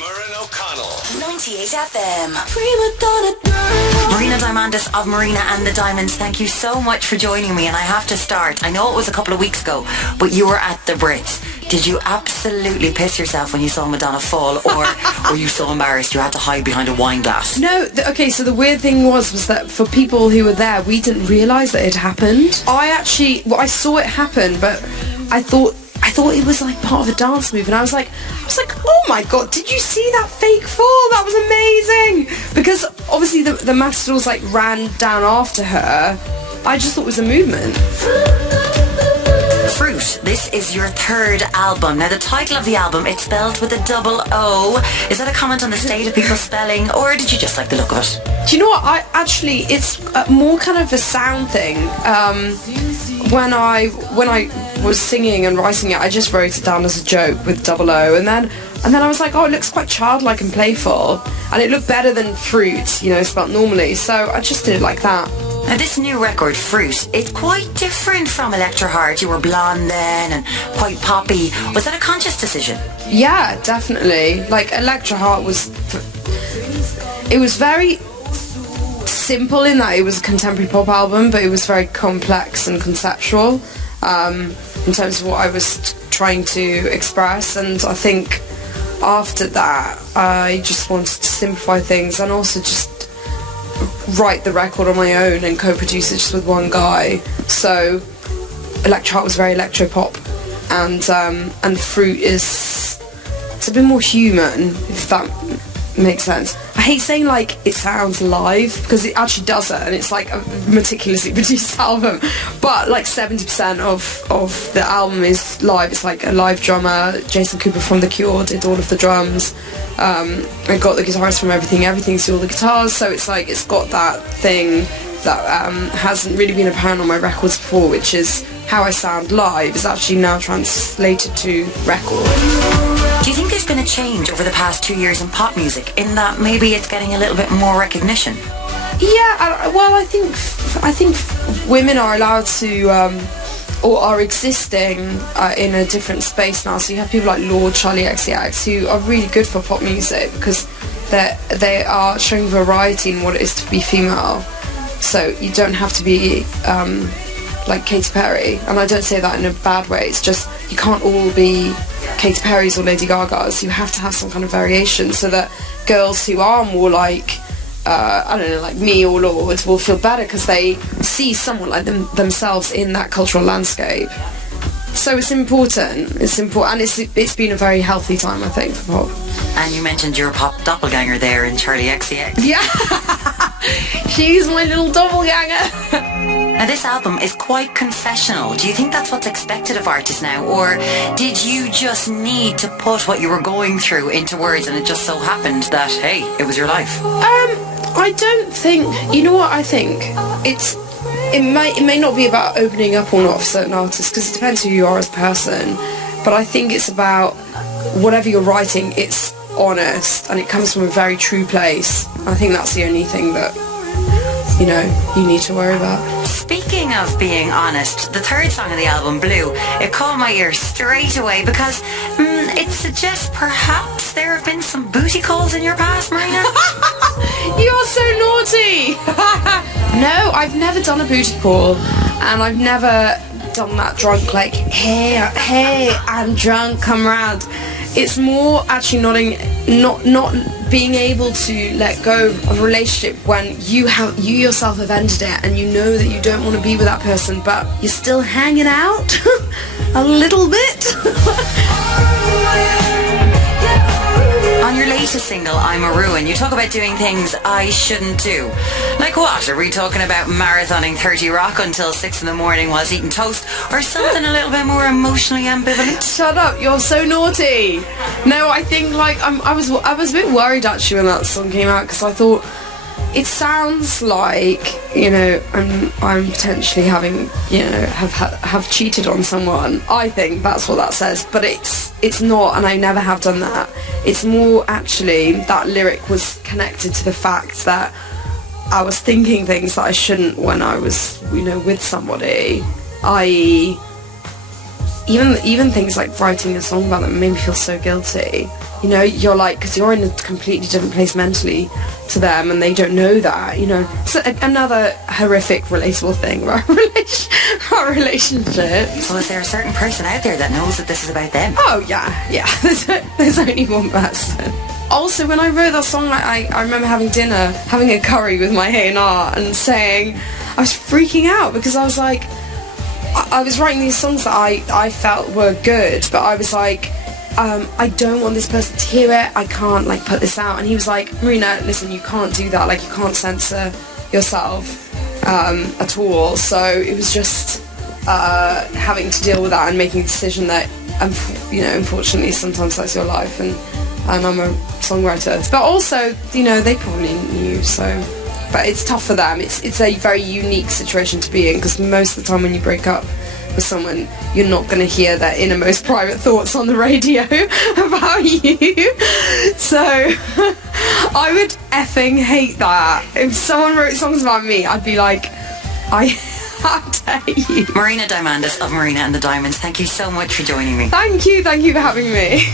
Marin O'Connell. 98 FM. Prima Donna. Marina Diamandis of Marina and the Diamonds, thank you so much for joining me. And I have to start. I know it was a couple of weeks ago, but you were at the Brits. Did you absolutely piss yourself when you saw Madonna fall, or were you so embarrassed you had to hide behind a wine glass? No, okay, so the weird thing was that for people who were there, we didn't realise that it happened. I saw it happen, but I thought it was like part of a dance move, and I was like, oh my god, did you see that fake fall? That was amazing! Because obviously the matadors like ran down after her. I just thought it was a movement. Froot, this is your third album. Now the title of the album, it's spelled with a double O. Is that a comment on the state of people's spelling, or did you just like the look of it? Do you know what? It's more kind of a sound thing. When I was singing and writing it, I just wrote it down as a joke with double O, and then I was like, oh, it looks quite childlike and playful, and it looked better than Fruit, spelled normally, so I just did it like that. Now this new record, Froot, it's quite different from Electra Heart. You were blonde then and quite poppy. Was that a conscious decision? Yeah, definitely. Like Electra Heart was very simple in that it was a contemporary pop album, but it was very complex and conceptual in terms of what I was trying to express. And I think after that, I just wanted to simplify things and also just write the record on my own and co-produce it just with one guy. So Electra Heart was very electro-pop, and Froot it's a bit more human, if that makes sense. I hate saying like it sounds live, because it actually doesn't, and it's like a meticulously produced album, but like 70% of the album is live. It's like a live drummer. Jason Cooper from The Cure did all of the drums. I got the guitarist from everything's all the guitars, so it's like it's got that thing that hasn't really been apparent on my records before, which is how I sound live is actually now translated to record. Do you think there's been a change over the past 2 years in pop music, in that maybe it's getting a little bit more recognition? Yeah, well, I think women are allowed to, or are existing in a different space now. So you have people like Lord, Charlie XCX, who are really good for pop music because they are showing variety in what it is to be female. So you don't have to be like Katy Perry, and I don't say that in a bad way. It's just you can't all be Katy Perry's or Lady Gaga's. You have to have some kind of variation so that girls who are more like I don't know, like me or Lord will feel better because they see someone like themselves in that cultural landscape. So it's important, and it's been a very healthy time, I think, for pop. And you mentioned your pop doppelganger there in Charlie XCX. Yeah, she's my little doppelganger. Now this album is quite confessional. Do you think that's what's expected of artists now, or did you just need to put what you were going through into words, and it just so happened that, hey, it was your life? I don't think, you know what I think? It may not be about opening up or not for certain artists, because it depends who you are as a person, but I think it's about whatever you're writing, it's honest and it comes from a very true place. I think that's the only thing that you need to worry about. Speaking of being honest, the third song of the album, Blue, it caught my ear straight away because it suggests perhaps there have been some booty calls in your past, Marina. You're so naughty. No, I've never done a booty call, and I've never done that drunk like, hey, I'm drunk, come round. It's more actually not being able to let go of a relationship when you yourself have ended it and you know that you don't want to be with that person, but you're still hanging out a little bit. On your latest single, I'm a Ruin, you talk about doing things I shouldn't do. Like what? Are we talking about marathoning 30 Rock until 6 in the morning whilst eating toast, or something a little bit more emotionally ambivalent? Shut up, you're so naughty. No, I think like I was a bit worried actually when that song came out, because I thought it sounds like I'm potentially having have cheated on someone. I think that's what that says, but it's not, and I never have done that. It's more actually that lyric was connected to the fact that I was thinking things that I shouldn't when I was with somebody, i.e. even things like writing a song about them made me feel so guilty. You know, you're like, because you're in a completely different place mentally to them, and they don't know that. You know, so another horrific relatable thing about our relationships. So is there a certain person out there that knows that this is about them? Oh yeah. There's only one person. Also, when I wrote that song, I remember having dinner, having a curry with my A&R, and saying I was freaking out because I was like, I was writing these songs that I felt were good, but I was like, I don't want this person to hear it, I can't like put this out. And he was like, Marina, listen, you can't do that, like you can't censor yourself at all. So it was just having to deal with that and making a decision that, you know, unfortunately sometimes that's your life, and I'm a songwriter. But also, you know, they probably knew, so... But it's tough for them. It's a very unique situation to be in, because most of the time when you break up with someone, you're not going to hear their innermost private thoughts on the radio about you. So I would effing hate that. If someone wrote songs about me, I'd be like, how dare you. Marina Diamandis of Marina and the Diamonds, thank you so much for joining me. Thank you for having me.